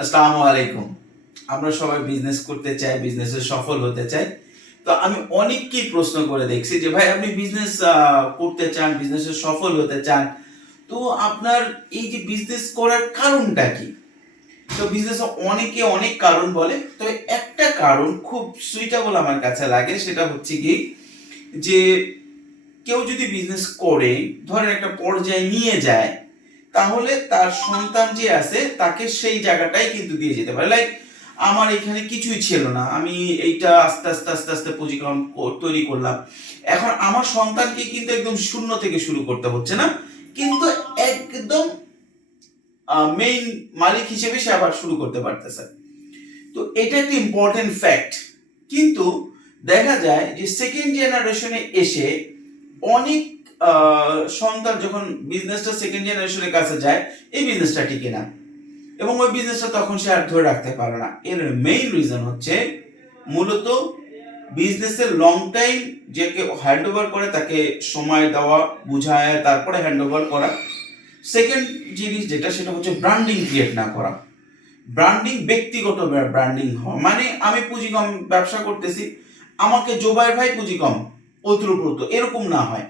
আসসালামু আলাইকুম। আমরা সবাই বিজনেস করতে চাই বিজনেসে সফল হতে চাই। তো আমি অনেককেই প্রশ্ন করে দেখছি যে, ভাই, আপনি বিজনেস করতে চান বিজনেসে সফল হতে চান? তো আপনার এই যে বিজনেস করার কারণটা কি? তো বিজনেসে অনেকে অনেক কারণ বলে। তবে একটা কারণ খুব সুইটেবল আমার কাছে লাগে, সেটা হচ্ছে কি যে, কেউ যদি বিজনেস করে, ধরেন একটা পর্যায়ে নিয়ে যায় তাহলে তার সন্তান যে আছে, তাকে সেই জায়গাটাই কিন্তু দিয়ে যেতে পারে। লাইক আমার এখানে কিছুই ছিল না। আমি এইটা আস্তে আস্তে আস্তে আস্তে পুঁজিকম তৈরি করলাম। এখন আমার সন্তানকে কিন্তু একদম শূন্য থেকে শুরু করতে হচ্ছে না। কিন্তু একদম মেইন মালিক হিসেবে সে আবার শুরু করতে পারতেছে। তো এটা একটা ইম্পর্টেন্ট ফ্যাক্ট কিন্তু দেখা যায় যে সেকেন্ড জেনারেশনে এসে অনেক সন্তান যখন বিজনেসটা সেকেন্ড জেনারেশনের কাছে যায়, এই বিজনেসটা টিকে না। এবং ওই বিজনেসটা তখন সে আর ধরে রাখতে পারে না। এর মেইন রিজন হচ্ছে মূলত বিজনেসের লং টাইম যে হ্যান্ড ওভার করে, তাকে সময় দেওয়া, বুঝায়, তারপরে হ্যান্ড ওভার করা। সেকেন্ড জিনিস যেটা, সেটা হচ্ছে ব্র্যান্ডিং ক্রিয়েট না করা। ব্র্যান্ডিং ব্যক্তিগত ব্র্যান্ডিং হওয়া মানে আমি পুঁজি কম, ব্যবসা করতেছি, আমাকে জোবাইর ভাই পুঁজি কম অতুরপ্রত এরকম না হয়।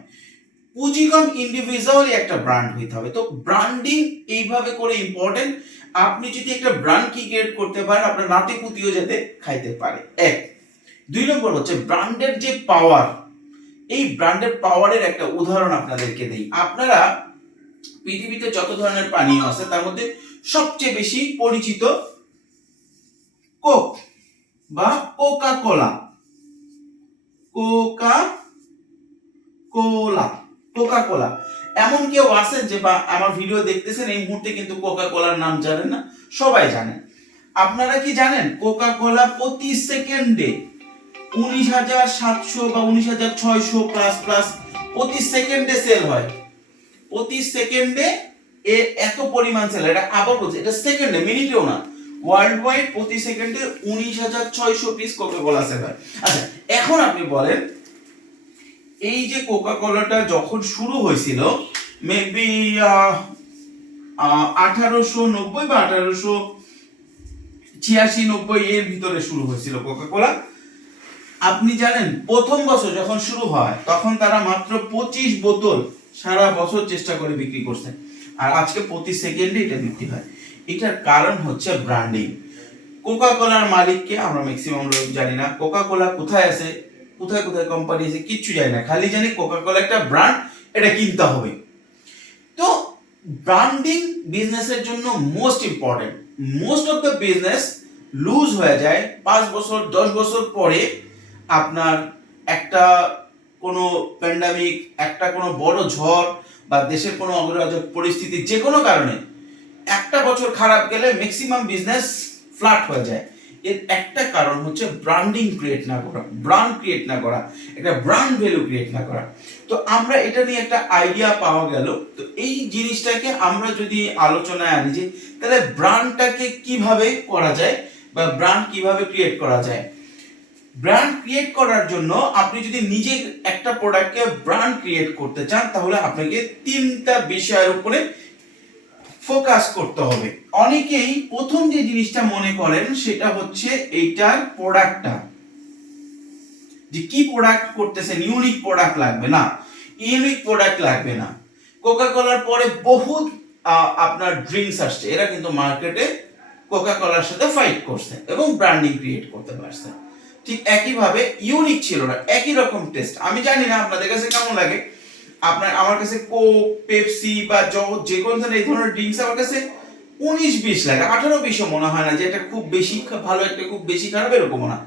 পুঁজি কম ইন্ডিভিজুয়ালি একটা ব্র্যান্ড হইতে হবে। তো ব্র্যান্ডিং এইভাবে করে ইম্পর্টেন্ট আপনি যদি একটা ব্র্যান্ড কি ক্রিয়েট করতে পারেন, আপনার নাতি পুতিও যাতে খাইতে পারে। এক। দুই নম্বর হচ্ছে ব্র্যান্ডের যে পাওয়ার এই ব্র্যান্ডের পাওয়ারের একটা উদাহরণ আপনাদেরকে দেই। আপনারা পৃথিবীতে যত ধরনের পানীয় আছে, তার মধ্যে সবচেয়ে বেশি পরিচিত কোক বা Coca Cola Coca Cola Coca Cola এমন কেউ আছেন যে বা আমার ভিডিও দেখতেছেন, এই মুহূর্তে কিন্তু কোকা কোলার নাম জানেন না, সবাই জানেন। আপনারা কি জানেন? কোকা কোলা প্রতি সেকেন্ডে উনিশ হাজার সাতশো বা উনিশ হাজার ছয়শো প্লাস প্লাস প্রতি সেকেন্ডে সেল হয়। প্রতি সেকেন্ডে এ এত পরিমাণ সেল এটা আবার বলছে, এটা সেকেন্ডে, মিনিটেও না। ওয়ার্ল্ড ওয়াইড প্রতি সেকেন্ডে উনিশ হাজার ছয়শো পিস কোকা কোলা সেল হয়। আচ্ছা এখন আপনি বলেন এই যে কোকা কোলাটা যখন শুরু হয়েছিল মেবি আঠারোশো নব্বই বা আঠারোশো ছিয়াশি নব্বই এর ভিতরে শুরু হয়েছিল কোকা কোলা আপনি জানেন, প্রথম বছর যখন শুরু হয়, তখন তারা মাত্র পঁচিশ বোতল সারা বছর চেষ্টা করে বিক্রি করছে। আর আজকে প্রতি সেকেন্ডে এটা বিক্রি হয়। এটার কারণ হচ্ছে ব্র্যান্ডিং কোকা কোলার মালিককে আমরা ম্যাক্সিমাম লোক জানি না। কোকা কোলা কোথায় আছে? কোথায় কোথায় কোম্পানি আছে কিচ্ছু জানি না। খালি জানি কোকা কোলা একটা ব্র্যান্ড এটা কিনতে হবে। তো ব্র্যান্ডিং বিজনেসের জন্য most important most of the business lose হয়ে যায় পাঁচ বছর, দশ বছর পরে আপনার একটা কোনো প্যান্ডামিক একটা কোনো বড় ঝড় বা দেশের কোনো অগ্ররাজক পরিস্থিতি যে কোনো কারণে একটা বছর খারাপ গেলে ম্যাক্সিমাম বিজনেস ফ্ল্যাট হয়ে যায়। এর একটা কারণ হচ্ছে ব্র্যান্ডিং ক্রিয়েট না করা ব্র্যান্ড ক্রিয়েট না করা, একটা ব্র্যান্ড ভ্যালু ক্রিয়েট না করা। তো আমরা এটা নিয়ে একটা আইডিয়া পাওয়া গেল। তো এই জিনিসটাকে আমরা যদি আলোচনায় আনি যে, তাহলে ব্র্যান্ডটাকে কীভাবে করা যায় বা ব্র্যান্ড কীভাবে ক্রিয়েট করা যায়? ব্র্যান্ড ক্রিয়েট করার জন্য আপনি যদি নিজে একটা প্রোডাক্টকে ব্র্যান্ড ক্রিয়েট করতে চান, তাহলে আপনাকে তিনটা বিষয়ের উপরে ফোকাস করতে হবে। অনেকেই প্রথম যে জিনিসটা মনে করেন, সেটা হচ্ছে এইটার প্রোডাক্টটা যে কি প্রোডাক্ট করতেছেন ইউনিক প্রোডাক্ট লাগবে না ইউনিক প্রোডাক্ট লাগবে না। কোকা কোলার পরে বহুত আপনার ড্রিঙ্কস আসছে। এরা কিন্তু মার্কেটে কোকা কোলার সাথে ফাইট করছে এবং ব্র্যান্ডিং ক্রিয়েট করতে পারছে। ঠিক একইভাবে ইউনিক ছিল না, একই রকম টেস্ট আমি জানি না আপনাদের কাছে কেমন লাগে। আপনার, আমার কাছে কোক পেপসি বা যে কোনো ধরনের এই ধরনের ড্রিঙ্কস আমার কাছে উনিশ বিশ লাগে আঠারো বিশও মনে হয় না যে এটা খুব বেশি ভালো একটা খুব বেশি খারাপ এরকম না।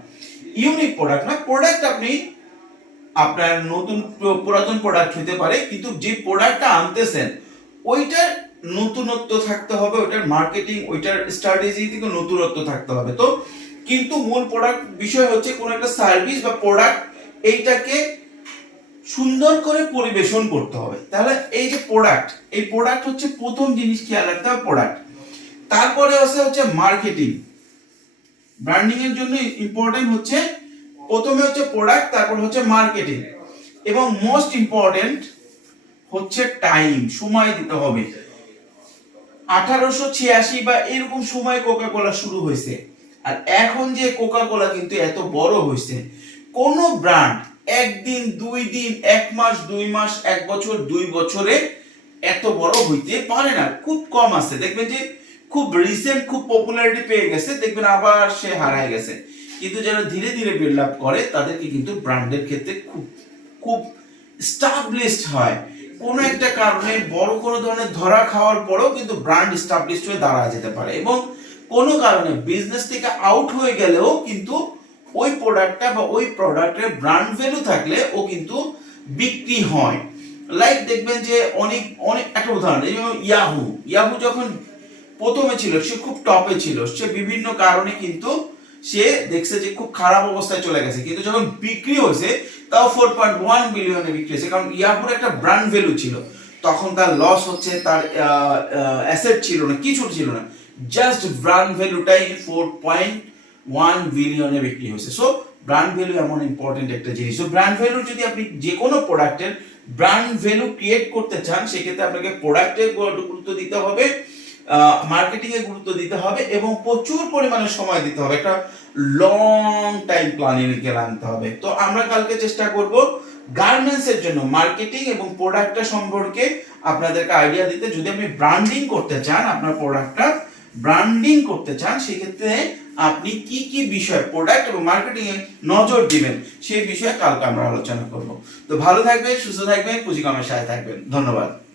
ইউনিক প্রোডাক্ট না প্রোডাক্ট আপনি, আপনার নতুন পুরাতন প্রোডাক্ট হতে পারে, কিন্তু যে প্রোডাক্টটা আনতেছেন, ওইটার নতুনত্ব থাকতে হবে, ওইটার মার্কেটিং ওইটার স্ট্র্যাটেজি থেকে নতুনত্ব থাকতে হবে। তো, কিন্তু মূল প্রোডাক্ট বিষয় হচ্ছে কোন একটা সার্ভিস বা প্রোডাক্ট এইটাকে সুন্দর করে পরিবেশন করতে হবে। তাহলে এই যে প্রোডাক্ট এই প্রোডাক্ট হচ্ছে প্রথম জিনিস খেয়াল রাখতে হবে প্রোডাক্ট তারপরে আছে হচ্ছে মার্কেটিং ব্র্যান্ডিং এর জন্য ইম্পর্টেন্ট হচ্ছে, প্রথমে হচ্ছে প্রোডাক্ট তারপর হচ্ছে মার্কেটিং এবং মোস্ট ইম্পর্টেন্ট হচ্ছে টাইম সময় দিতে হবে। আঠারোশো ছিয়াশি বা এরকম সময় কোকা কোলা শুরু হয়েছে। আর এখন যে কোকা কোলা কিন্তু এত বড় হয়েছে, কোন ব্র্যান্ড একদিন, দুই দিন, এক মাস, দুই মাস, এক বছর, দুই বছরে এত বড় হইতে পারে না। খুব কম আছে। দেখবেন যে খুব রিসেন্ট খুব পপুলারিটি পেয়ে গেছে, দেখবেন আবার সে হারায় গেছে। কিন্তু যারা ধীরে ধীরে বিল্ড আপ করে, তাদেরকে কিন্তু ব্র্যান্ডের ক্ষেত্রে খুব খুব স্টাবলিশড হয়। কোনো একটা কারণে বড় কোনো ধরনের ধরা খাওয়ার পরেও কিন্তু ব্র্যান্ড স্টাবলিশড হয়ে দাঁড়া যেতে পারে। এবং কোনো কারণে বিজনেস থেকে আউট হয়ে গেলেও কিন্তু ওই প্রোডাক্টটা বা ওই প্রোডাক্টের ব্র্যান্ড ভ্যালু থাকলে ও কিন্তু বিক্রি হয়। লাইক দেখবেন যে অনেক অনেক, একটা উদাহরণ যেমন ইয়াহু ইয়াহু যখন প্রথমে ছিল, সে খুব টপে ছিল, সে বিভিন্ন কারণে কিন্তু সে দেখছে যে খুব খারাপ অবস্থায় চলে গেছে। কিন্তু যখন বিক্রি হয়েছে, তাও ফোর পয়েন্ট ওয়ান বিলিয়নে বিক্রি হয়েছে, কারণ ইয়াহুর একটা ব্র্যান্ড ভ্যালু ছিল। তখন তার লস হচ্ছে, তার অ্যাসেট ছিল না, কিছু ছিল না। জাস্ট ব্র্যান্ড ভ্যালুটাই ফোর পয়েন্ট ওয়ান বিলিয়নে বিক্রি হয়েছে। সো ব্র্যান্ড ভ্যালু এমন ইম্পর্টেন্ট একটা জিনিস। সো ব্র্যান্ড ভ্যালু যদি আপনি যে কোনো প্রোডাক্টের ব্র্যান্ড ভ্যালু ক্রিয়েট করতে চান, সেক্ষেত্রে আপনাকে প্রোডাক্টে গুরুত্ব দিতে হবে মার্কেটিং এ গুরুত্ব দিতে হবে এবং প্রচুর পরিমাণে সময় দিতে হবে। একটা লং টাইম প্ল্যানিং এর আনতে হবে। তো আমরা কালকে চেষ্টা করব গার্মেন্টস এর জন্য মার্কেটিং এবং প্রোডাক্টটা সম্পর্কে আপনাদেরকে আইডিয়া দিতে। যদি আপনি ব্র্যান্ডিং করতে চান, আপনার প্রোডাক্টটা ব্র্যান্ডিং করতে চান, সেক্ষেত্রে আপনি কি কি বিষয় প্রোডাক্ট এবং মার্কেটিং এ নজর দিবেন, সেই বিষয়ে কালকে আমরা আলোচনা করব। তো ভালো থাকবেন, সুস্থ থাকবেন পুঁজি কমের সাথে থাকবেন। ধন্যবাদ।